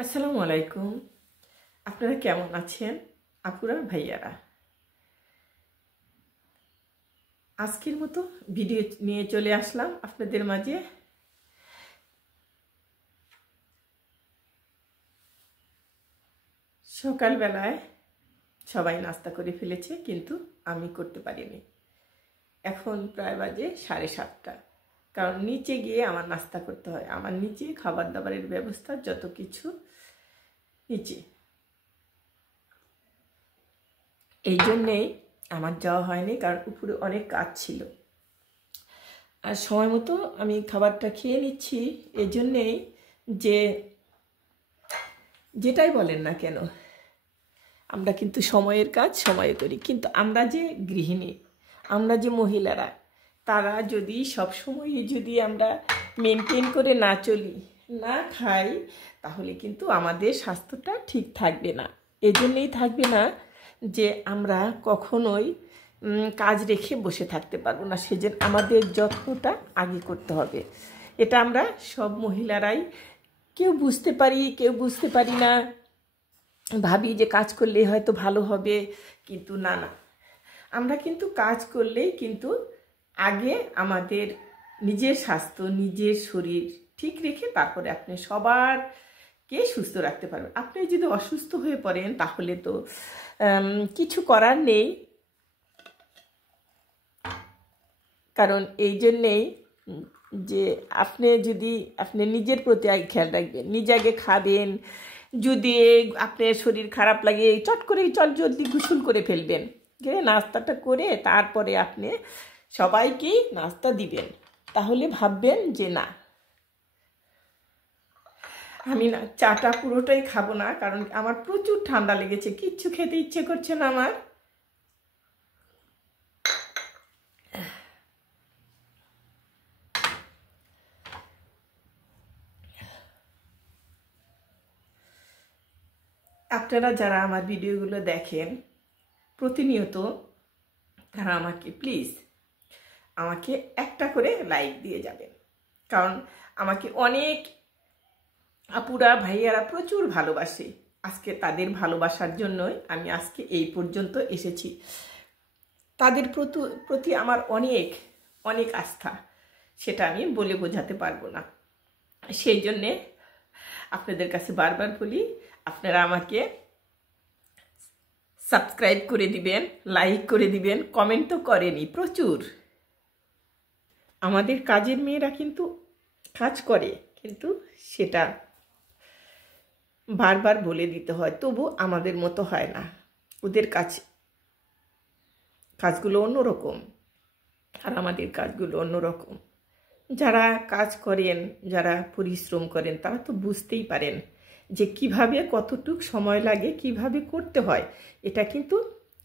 আসসালামু আলাইকুম। আপনারা কেমন আছেন আপুরা ভাইয়ারা? আজকের মতো ভিডিও নিয়ে চলে আসলাম আপনাদের মাঝে। সকালবেলায় সবাই নাস্তা করে ফেলেছে, কিন্তু আমি করতে পারিনি। এখন প্রায় বাজে 7:30, কারণ নিচে গিয়ে আমার নাস্তা করতে হয়। আমার নিচে খাবার দাবারের ব্যবস্থা যত কিছু নিচে, এই জন্যেই আমার যাওয়া হয়নি, কারণ উপরে অনেক কাজ ছিল। আর সময় মতো আমি খাবারটা খেয়ে নিচ্ছি, এই জন্যেই যে যেটাই বলেন না কেন, আমরা কিন্তু সময়ের কাজ সময়ে করি। কিন্তু আমরা যে গৃহিণী, আমরা যে মহিলারা, তারা যদি সবসময় যদি আমরা মেনটেন করে না চলি, না খাই, তাহলে কিন্তু আমাদের স্বাস্থ্যটা ঠিক থাকবে না। এজন্যই থাকবে না যে আমরা কখনোই কাজ রেখে বসে থাকতে পারবো না। সেজন্য আমাদের যত্নটা আগে করতে হবে। এটা আমরা সব মহিলারাই কেউ বুঝতে পারি, কেউ বুঝতে পারি না। ভাবি যে কাজ করলে হয়তো ভালো হবে, কিন্তু না, আমরা কিন্তু কাজ করলেই কিন্তু আগে আমাদের নিজের স্বাস্থ্য, নিজের শরীর ঠিক রেখে তারপরে আপনি সবারকে সুস্থ রাখতে পারবেন। আপনি যদি অসুস্থ হয়ে পড়েন তাহলে তো কিছু করার নেই। কারণ এই জন্যেই যে আপনি নিজের প্রতি আগে খেয়াল রাখবেন, নিজে আগে খাবেন। যদি আপনার শরীর খারাপ লাগে, চট করে জলদি গোসল করে ফেলবেন, নাস্তাটা করে তারপরে আপনি সবাইকেই নাস্তা দিবেন। তাহলে ভাববেন যে না, আমি না চাটা পুরোটাই খাবো না, কারণ আমার প্রচুর ঠান্ডা লেগেছে, কিচ্ছু খেতে ইচ্ছে করছে না আমার। আপনারা যারা আমার ভিডিওগুলো দেখেন প্রতিনিয়ত, তারা আমাকে প্লিজ একটা করে লাইক দিয়ে যাবেন। কারণ আমাকে অনেক আপুরা ভাইয়ারা প্রচুর ভালোবাসে। আজকে তাদের ভালোবাসার জন্যই আমি আজকে এই পর্যন্ত এসেছি। তাদের প্রতি আমার অনেক অনেক আস্থা, সেটা আমি বলে বোঝাতে পারবো না। সেই জন্যে আপনাদের কাছে বারবার বলি, আপনারা আমাকে সাবস্ক্রাইব করে দিবেন, লাইক করে দিবেন, কমেন্ট তো করেনি প্রচুর। আমাদের কাজের মেয়েরা কিন্তু কাজ করে, কিন্তু সেটা বারবার বলে দিতে হয়, তবু আমাদের মতো হয় না। ওদের কাজগুলো অন্যরকম, আর আমাদের কাজগুলো অন্যরকম। যারা কাজ করেন, যারা পরিশ্রম করেন, তারা তো বুঝতেই পারেন যে কিভাবে কতটুক সময় লাগে, কিভাবে করতে হয়। এটা কিন্তু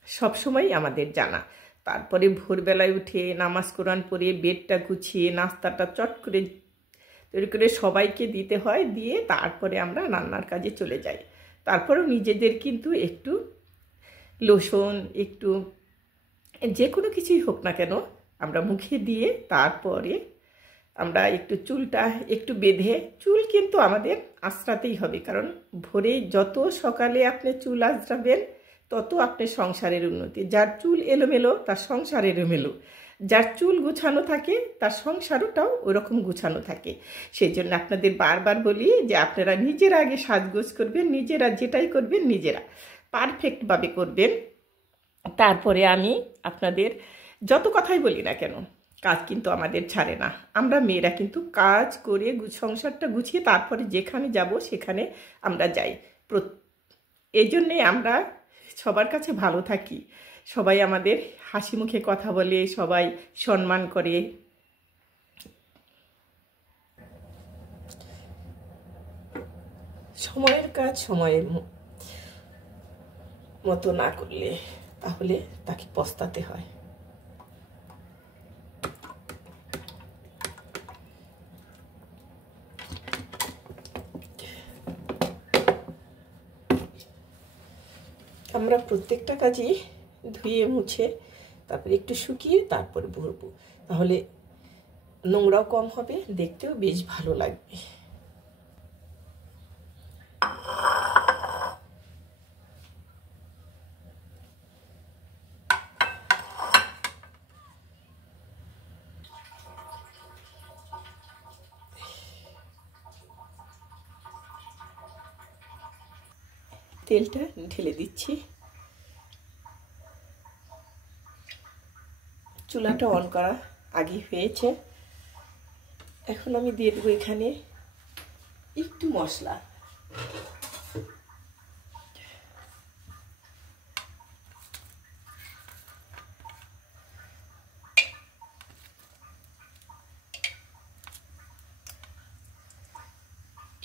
সবসময়ই আমাদের জানা। তারপরে ভোরবেলায় উঠে নামাজ কোরআন পড়ে বেডটা গুছিয়ে নাস্তাটা চট করে তৈরি করে সবাইকে দিতে হয়, দিয়ে তারপরে আমরা রান্নার কাজে চলে যাই। তারপরেও নিজেদের কিন্তু একটু লোশন, একটু যে কোনো কিছুই হোক না কেন, আমরা মুখে দিয়ে তারপরে আমরা একটু চুলটা একটু বেঁধে, চুল কিন্তু আমাদের আঁচড়াতেই হবে। কারণ ভোরে যত সকালে আপনি চুল আঁচড়াবেন, তত আপনার সংসারের উন্নতি। যার চুল এলোমেলো তার সংসার এলোমেলো, যার চুল গুছানো থাকে তার সংসারটাও ওরকম গুছানো থাকে। সেই জন্য আপনাদের বারবার বলি যে আপনারা নিজেরা আগে সাজগোজ করবেন, নিজেরা যেটাই করবেন নিজেরা পারফেক্টভাবে করবেন। তারপরে আমি আপনাদের যত কথাই বলি না কেন, কাজ কিন্তু আমাদের ছাড়ে না। আমরা মেয়েরা কিন্তু কাজ করে সংসারটা গুছিয়ে তারপরে যেখানে যাব সেখানে আমরা যাই। এই জন্যে আমরা সবার কাছে ভালো থাকি, সবাই আমাদের হাসি মুখে কথা বলে, সবাই সম্মান করে। সময়ের কাজ সময়ের মতো না করলে তাহলে তাকে পস্তাতে হয়। আমরা প্রত্যেকটা কাজই ধুয়ে মুছে তারপরে একটু শুকিয়ে তারপরে ভরবো, তাহলে নোংরাও কম হবে, দেখতেও বেশ ভালো লাগবে। তেলটা ঢেলে দিচ্ছি। চুলাটা অন করা আগে হয়েছে। এখন আমি দিয়ে দেবো এখানে একটু মশলা।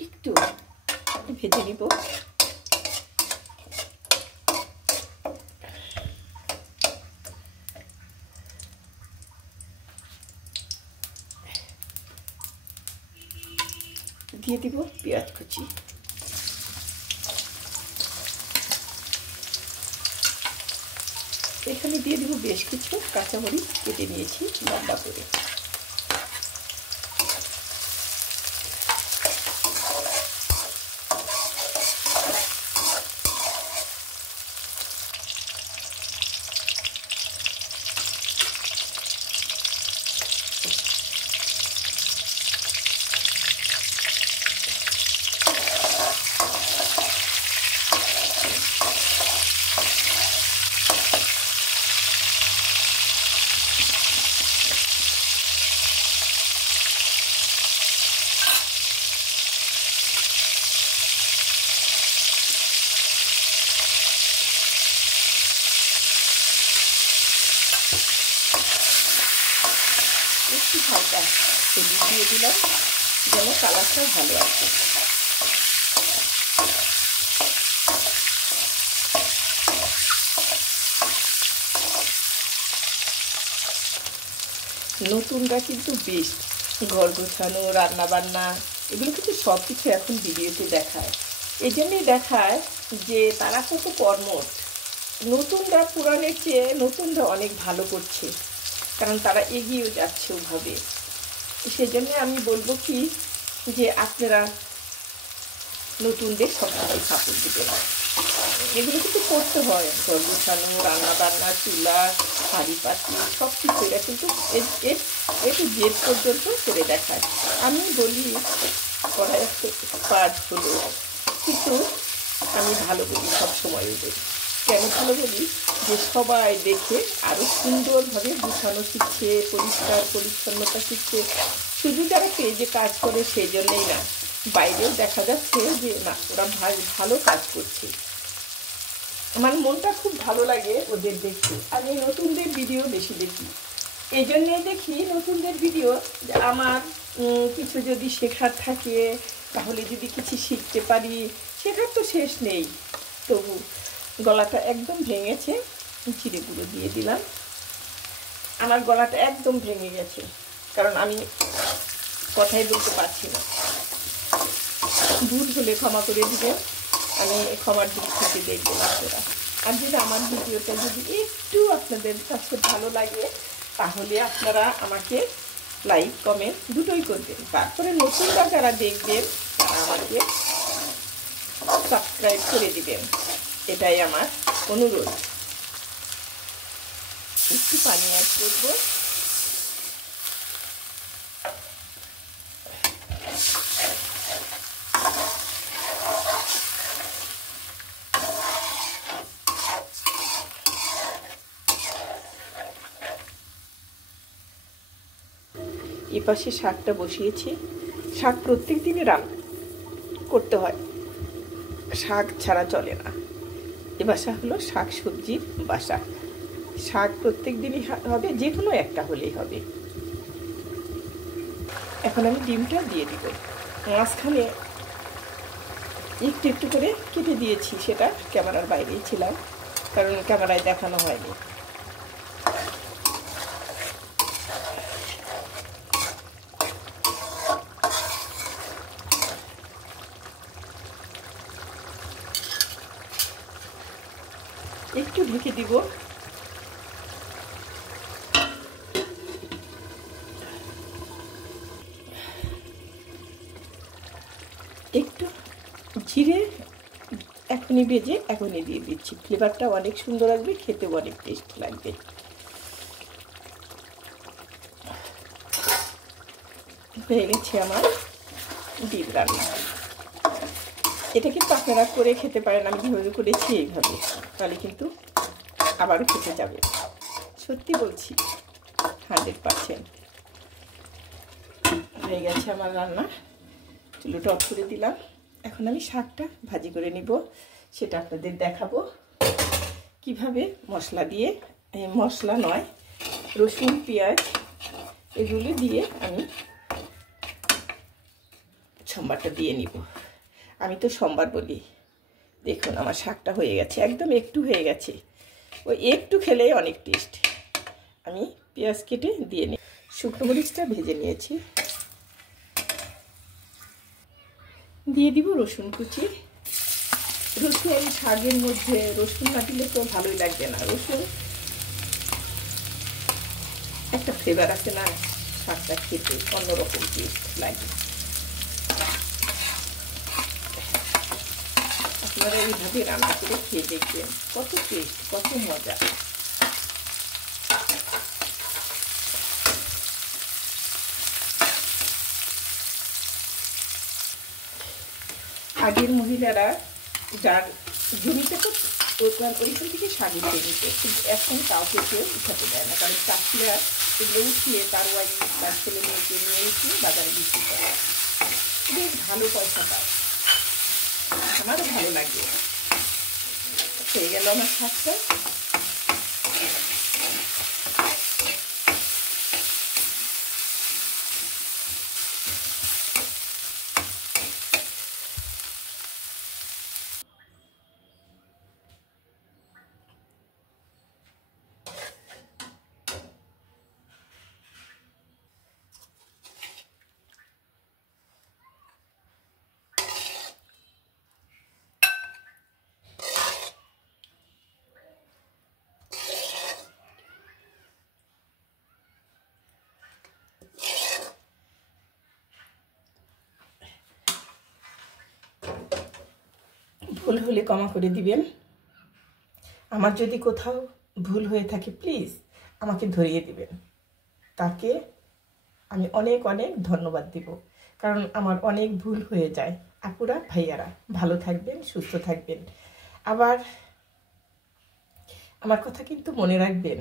একটু ভেজে নিব। দিয়ে দিব পেঁয়াজ কুচি। এখানে দিয়ে দিব বেশ কিছু কাঁচামরিচ কেটে নিয়েছি লম্বা করে। একটু হালকা হলুদ দিয়ে দিলাম যেন কালারটা ভালো আসে। নতুনরা কিন্তু বেশ ঘর গোছানো, রান্না বান্না এগুলো কিন্তু সব কিছু এখন ভিডিওতে দেখায়। এই জন্যই দেখায় যে তারা কত কর্মঠ। নতুনরা পুরানের চেয়ে নতুনরা অনেক ভালো করছে, কারণ তারা এগিয়েও যাচ্ছে ওভাবে। সেই জন্য আমি বলবো কি যে আপনারা নতুনদের সবসময় সাপোর্ট দেবেন। এগুলো কিন্তু করতে হয়, ঘর গোছানো, রান্না বান্না, চুলা, হাঁড়ি পাতি সব কিছু এরা কিন্তু একটু জেদ পর্যন্ত করে দেখায়। আমি বলি করা একটা পার্ট হলো, কিন্তু আমি ভালো বলি সবসময় ওদের। কেন ভালো বলি? যে সবাই দেখে আরও সুন্দরভাবে গুছানো শিখছে, পরিষ্কার পরিচ্ছন্নতা শিখছে। শুধু যারা পেজে কাজ করে সেই জন্যেই না, বাইরেও দেখা যাচ্ছে যে না ওরা ভালো কাজ করছে। আমার মনটা খুব ভালো লাগে ওদের দেখতে। আমি নতুনদের ভিডিও বেশি দেখি, এই জন্যেই দেখি নতুনদের ভিডিও। আমার কিছু যদি শেখার থাকে, তাহলে যদি কিছু শিখতে পারি, শেখার তো শেষ নেই। তবু গলাটা একদম ভেঙেছে, জিরে গুঁড়ো দিয়ে দিলাম। আমার গলাটা একদম ভেঙে গেছে, কারণ আমি কথাই বলতে পারছি না। ভুল হলে ক্ষমা করে দিবেন, আমি ক্ষমার দিক থেকে দেখবেন আপনারা। আর যদি আমার ভিডিওটা যদি একটু আপনাদের কাছে ভালো লাগে, তাহলে আপনারা আমাকে লাইক কমেন্ট দুটোই করবেন। তারপরে নতুনরা যারা দেখবেন তারা আমাকে সাবস্ক্রাইব করে দিবেন, এটাই আমার অনুরোধ। একটু পানি অ্যাড করবো। এপাশে শাকটা বসিয়েছি। শাক প্রত্যেক দিনই রান্না করতে হয়, শাক ছাড়া চলে না। এ বাসা হলো শাক সবজির বাসা। শাক প্রত্যেক দিনই হবে, যে কোনো একটা হলেই হবে। এখন আমি ডিমটা দিয়ে দিব। মাঝখানে একটু একটু করে কেটে দিয়েছি, সেটা ক্যামেরার বাইরেই ছিলাম, কারণ ক্যামেরায় দেখানো হয়নি। একটু ঢেকে দিব। একটু জিরে এখনই ভেজে এখনই দিয়ে দিচ্ছি, ফ্লেভারটা অনেক সুন্দর আসবে, খেতেও অনেক টেস্ট লাগবে। হয়ে গেছে আমার ডিম রান্না। এটা কিন্তু আপনারা করে খেতে পারেন, আমি যেভাবে করেছি এইভাবে, তাহলে কিন্তু আবারও খেতে যাবে। সত্যি বলছি, 100%। হয়ে গেছে আমার রান্না, চুলোটা অফ করে দিলাম। এখন আমি শাকটা ভাজি করে নিব, সেটা আপনাদের দেখাবো কিভাবে। মশলা দিয়ে, মশলা নয়, রসুন পেঁয়াজ এগুলো দিয়ে আমি সম্বারটা দিয়ে নিব। আমি তো সম্বার বলি। দেখুন আমার শাকটা হয়ে গেছে, একদম একটু হয়ে গেছে, ওই একটু খেলেই অনেক টেস্ট। আমি পেঁয়াজ কেটে দিয়ে নিই, শুকনো মরিচটা ভেজে নিয়েছি, দিয়ে দিব রসুন কুচি। রসুন শাকের মধ্যে রসুন না দিলে তো ভালোই লাগবে না, রসুন একটা ফ্লেভার আছে না, শাকটা খেতে অন্যরকম টেস্ট লাগে। আপনারা এইভাবে রান্না করে খেয়ে দেখবেন, কত টেস্ট, কত মজা। আগের মহিলারা যার জমিতে তো ওইখান থেকে শাক উঠিয়ে নিত, কিন্তু এখন কাউকে কেউ উঠাতে দেয় না, কারণ চাষিরা এগুলো উঠিয়ে তার ওয়াইফ তার ছেলে মেয়েকে নিয়ে উঠিয়ে বাজারে বিক্রি করে, বেশ ভালো পয়সা পায়। আমারও ভালো লাগে। হয়ে গেল আমার শাকটা। ভুল হলে ক্ষমা করে দিবেন। আমার যদি কোথাও ভুল হয়ে থাকে প্লিজ আমাকে ধরিয়ে দিবেন, তাকে আমি অনেক অনেক ধন্যবাদ দিব, কারণ আমার অনেক ভুল হয়ে যায়। আপুরা ভাইয়ারা ভালো থাকবেন, সুস্থ থাকবেন। আবার আমার কথা কিন্তু মনে রাখবেন,